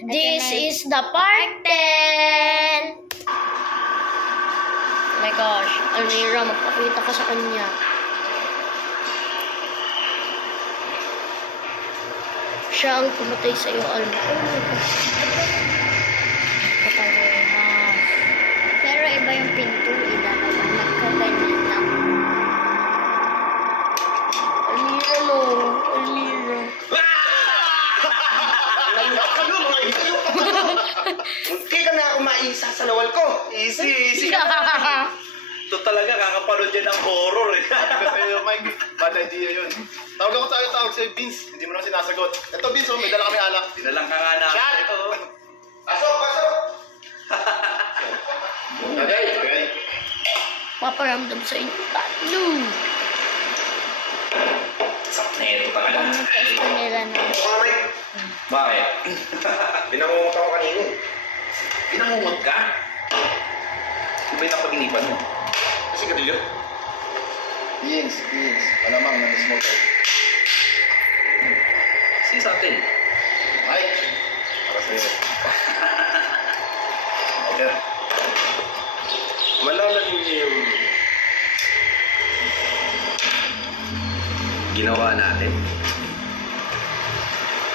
This is the part 10. Oh my gosh, Almira, magpakita ka sa kanya. Siya ang pumatay sa iyo, Alma. Oh my gosh. Pero iba yung pinto, naman nagkaganyan lang. Almira, no. Almira. Munti ka na ako maisa sa lawal ko. Easy. Ito talaga, kakapanood yan ng horror eh. Kasi Mike, bad idea yun. Tawag sa'yo, Vince. Hindi mo naman sinasagot. Ito, Vince, may dala kami alak. Dinalang ka nga na. Shot! Ito. Pasok! Okay. Paparamdam sa inyo. Tatlo. Sak na ito talaga. Ang testo nila na. Mike, Bakit? pinangungot ako kanina. Pinangungot ka? Ano ba yung napag-inipan mo? Kasi kadilyo. Vince. Malamang na-smoke ko. Sino sa atin? Mike. Para sa'yo. Okay. Malaman niyo yung ginawa natin.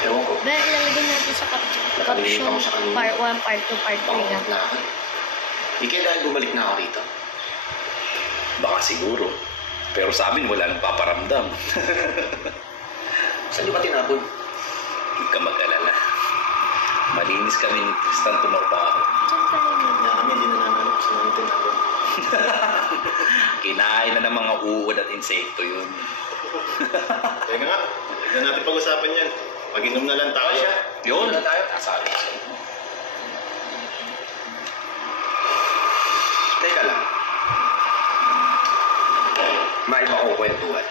Ewan ko. Pero ilalagay natin sa caption. Part 1, part 2, part 3 na. Na ako. Di kailangan bumalik na ako rito. Baka siguro. Pero sa amin wala nang paparamdam. Saan niyo ba tinapon? Huwag ka mag-alala. Malinis kami ni Tristan tumorpa ako. Diyan pa rin yun. Kaya kami hindi na naman sa mga tinapon. Kinain na ng mga uod at insekto yun. Teka nga, tignan natin pag-usapan yan. Mag-inom na lang tayo. Yun. Wala tayo. Sabi siya. Teka lang. May iba kong kwentuhan.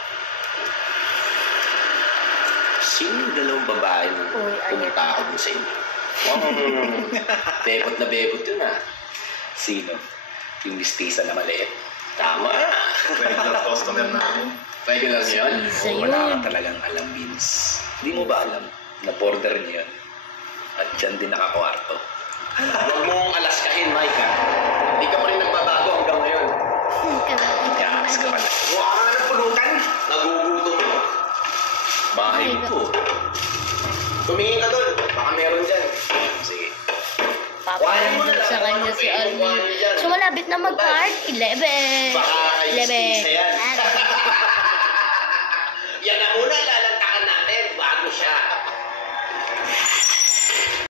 Sino yung dalawang babae na pumunta ako dun sa inyo? Bebot na bebot yun ah. Sino? Yung mistisa na maliit. Tama. Regular customer namin. Regular yun. Isa Oo, wala yun. ka talagang alam, Vince. Hindi mo ba alam na border niya yun? At dyan din nakakwarto. Huwag mong alaskahin, Mike ah. Hindi ka pa rin nagbabago hanggang ngayon. Gas ka pala. Mukha ka na ng pulutan. Nagugutom mo. Bahay ko. Tumingin ka doon. Baka meron dyan. Sige. Paparamdam sa kanya si Almira. So malapit na mag-part 11. Baka kay 11. Stisa yan. Yan ang una lang.